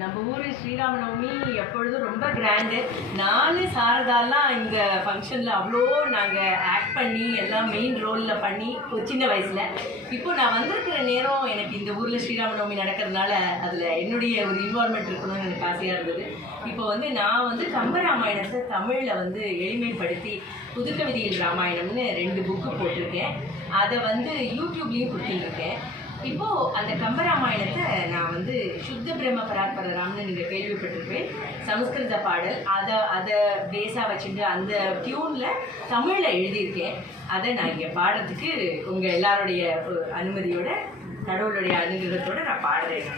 நம்ம ஊர் ஸ்ரீராமநவமி எப்பொழுதும் ரொம்ப கிராண்டு. நானும் சாரதாலாம் இந்த ஃபங்க்ஷனில் அவ்வளோ நாங்கள் ஆக்ட் பண்ணி எல்லாம் மெயின் ரோலில் பண்ணி ஒரு சின்ன வயசில். இப்போ நான் வந்திருக்கிற நேரம் எனக்கு இந்த ஊரில் ஸ்ரீராமநவமி நடக்கிறதுனால அதில் என்னுடைய ஒரு இன்வால்மெண்ட் இருக்கணும்னு எனக்கு ஆசையாக இருந்தது. இப்போ நான் கம்பராமாயணத்தை தமிழில் எளிமைப்படுத்தி புதுக்கவிதையில் ராமாயணம்னு 2 புக்கு போட்டிருக்கேன். அதை யூடியூப்லேயும் கொடுத்துருக்கேன். இப்போது அந்த கம்பராமாயணத்தை நான் சுத்த பிரம்ம பராத்பரராம்னு நீங்கள் கேள்விப்பட்டிருப்பேன். சமஸ்கிருத பாடல் அதை பேஸாக வச்சுட்டு அந்த டியூனில் தமிழில் எழுதியிருக்கேன். அதை நான் இங்கே பாடுறதுக்கு உங்கள் எல்லாருடைய அனுமதியோட, கடவுளுடைய அனுகிரகத்தோடு நான் பாடுறேன்.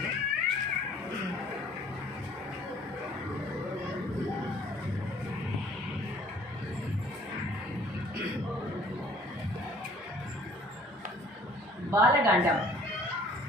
பாலகாண்டம்.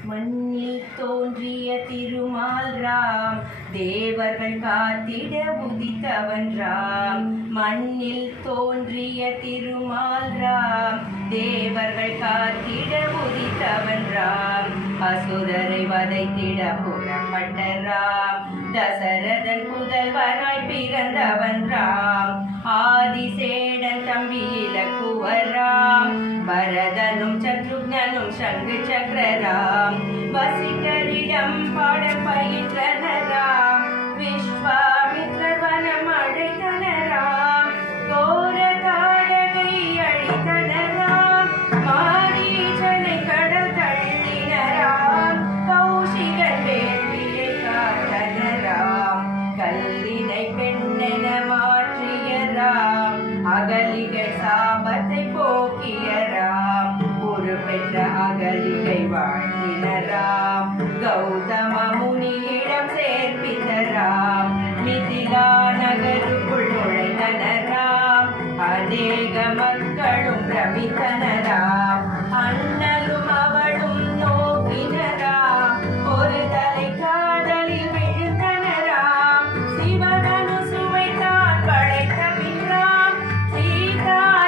மண்ணில் தோன்றிய திருமால் ராம், தேவர்கள் காத்திட உதித்தவன் ராம். மண்ணில் தோன்றிய திருமால் ராம், தேவர்கள் காத்திட உதித்தவன் ராம். அசுரரை வதைத்திட புறப்பட்ட ராம், தசரதன் புதல்வனாய் பிறந்தவன் ராம். ஆதிசேடன் தம்பி இலக்குவராம், பரதனும் சத்ருக்னனும் சங்கு சக்கரராம். வசிட்டரிடம் பாடல் பயின்றனராம், விஸ்வாமித்ரர் வனம் அழைத்தனராம். கோர தாடகை அழித்தனராம், மாரீசனை கடல் தள்ளினராம். கௌசிகன் வேள்வியை காத்தனராம், கல்லினை பெண்ணென மாற்றியராம். அகலிகை சாபத்தை போக்கியராம், ஒரு பெற்ற அகலிகை வாழ்த்தினராம். கௌதம முனியிடம் சேர்ப்பினராம், மிதிலா நகருக்குள் நுழைந்தனராம். அநேக மக்களும் பிரமித்தனராம், அண்ணலும் அவளும் நோக்கினராம். ஒரு தலை காதலில் விழுந்தனராம், சிவனனு சுவைத்தான் படைத்த பின்றாம். சீதாராமனையானவன்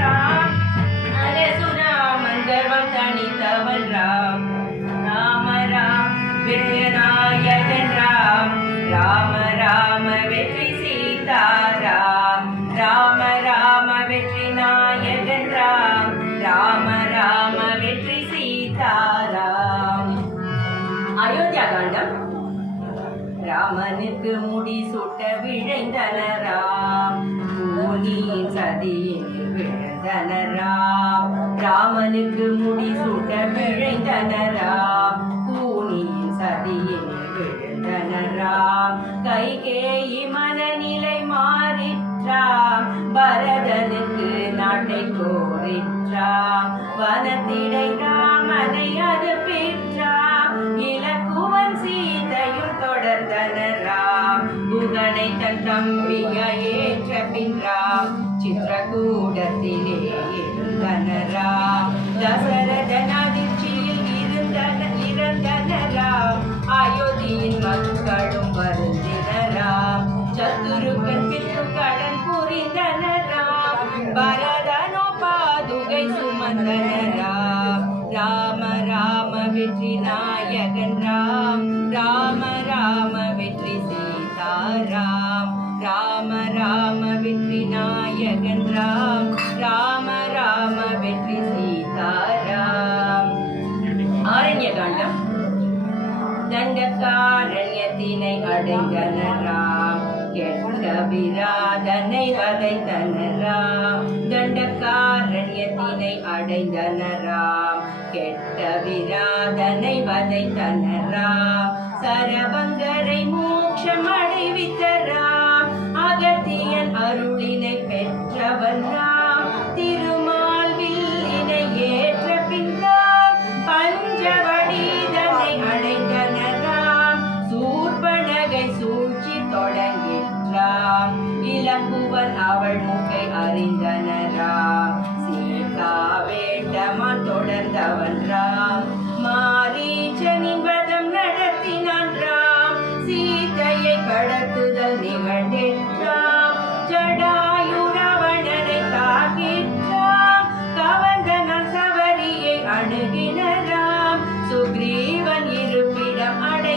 ராம், அரசுராமன் கர்வம் தணித்தவன் ராம். ராம ராம் விஜயநாயகன் ராம், ராம ராம வெற்றி சீதாராம். ராம ராம வெற்றி நாயகன் ராம், ராம ராம வெற்றி சீதாராம். அயோத்தியா காண்டம். ராமனுக்கு முடி சூட்ட விழைந்தனராம், பூனியின் சதியில் விழுந்தனராம். ராமனுக்கு முடி சூட்ட விழைந்தனராம், பூனியின் சதியில் விழுந்தனராம். கைகேயி மனநிலை மாறிற்றாம், பரதனுக்கு நாட்டை கோரிற்றாம். வனத்திடை ராமனை அனுப்பிற்றாம், இலக்குவன் சீதையும் தொடர்ந்தனராம். குகனை தன் தம்பியாய் ஏற்ற பின்றாம், சித்திரகூடத்திலே இருந்தனராம். தசரதன் அதிர்ச்சியில் இறந்தனராம், அயோத்தியின் மக்களும் வருந்தினராம். சத்துருக்கன் பித்ருக்கடன் புரிந்தனராம், பரதனோ பாதுகை சுமந்தனராம். ராம ராம வெற்றி நாயகன் ராம், ராம ராம வெற்றி சீதாராம். ராம ராம வெற்றி நாயகன் ராம், ராம ராம வெற்றி சீதாராம். ஆரண்ய காண்டம். தண்டகாரண்யத்தினை அடைந்தனராம், கெட்ட விராதனை வதைத்தனராம். தண்டகாரண்யத்தினை அடைந்தனராம், கெட்ட விராதனை வதைத்தனராம். சரபங்கரை மோட்சம் அடைவித்தராம், அகத்தியன் அருளினை பெற்றவன் ராம். திருமால் வில்லினை ஏற்ற பின்றாம், பஞ்சவடீதனை அடைந்தனராம். சூர்பனகை சூழ்ச்சி தொடங்கிற்றாம், இலக்குவன் அவள் முகை அறிந்தனராம். சீதா வேட்டமான் தொடர்ந்தவன் ராம், மாரீச்சனின் வதம் நடத்தினான் ராம். சீதையை கடத்துதல் நிகழ்ந்தேற்றாம், ஜடாயு ராவணனை தாக்கிற்றாம். கவர்ந்தனன் சபரியை அணுகினராம், சுக்ரீவன் இருப்பிடம் அடை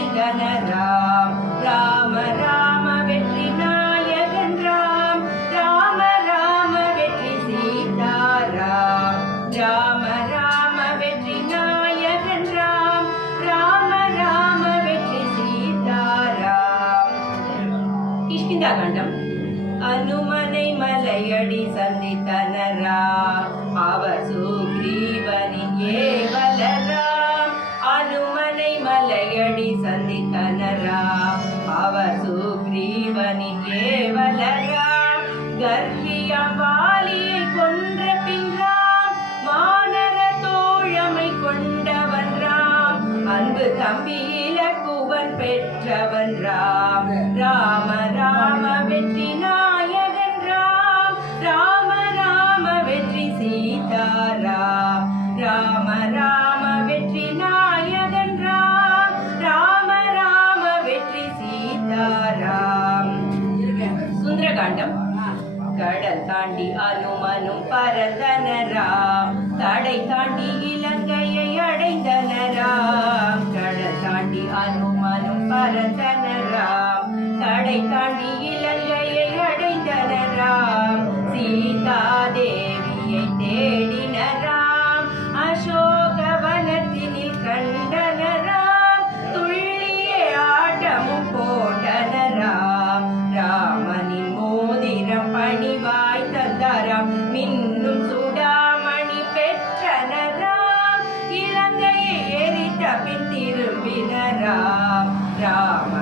கிஷ்கிந்தா காண்டம். அனுமனை மலையடி சந்தித்தனரா அவர் சுக்ரீவனின் ஏவலரா. அனுமனை மலையடி சந்தித்தனரா அவர் சுக்ரீவனின் ஏவலரா. கர்ப்பியாம் வாலியை கொன்ற பின்றாம் வானர தோழமை கொண்டவன் ராம். அன்பு தம்பி இலக்குவன் பெற்றவன் ராம். ராம ராம வெற்றி நாயகன் ராம். ராம ராம வெற்றி சீதாராம். ராம ராம வெற்றி நாயகன் ராம். ராம ராம வெற்றி சீதாராம். சுந்தரகாண்டம். கடல் தாண்டி அனுமனும் பரந்தனராம். தடை தாண்டி இலங்கையை அடைந்தனராம். கடல் தாண்டி அனுமனும் பரந்தனராம். தடை தாண்டி இலங்கையை அடைந்தனராம். சீதா தேவியை தேடினராம். அசோகவனத்தினில் கண்டனராம். துள்ளிய ஆட்டமும் போட்டனராம். ராமனின் மோதிரம் பணிவாய் தந்தாராம். மின்னும் சுடாமணி பெற்றனராம். இலங்கையை எரித்த பின் திரும்பினராம். ராம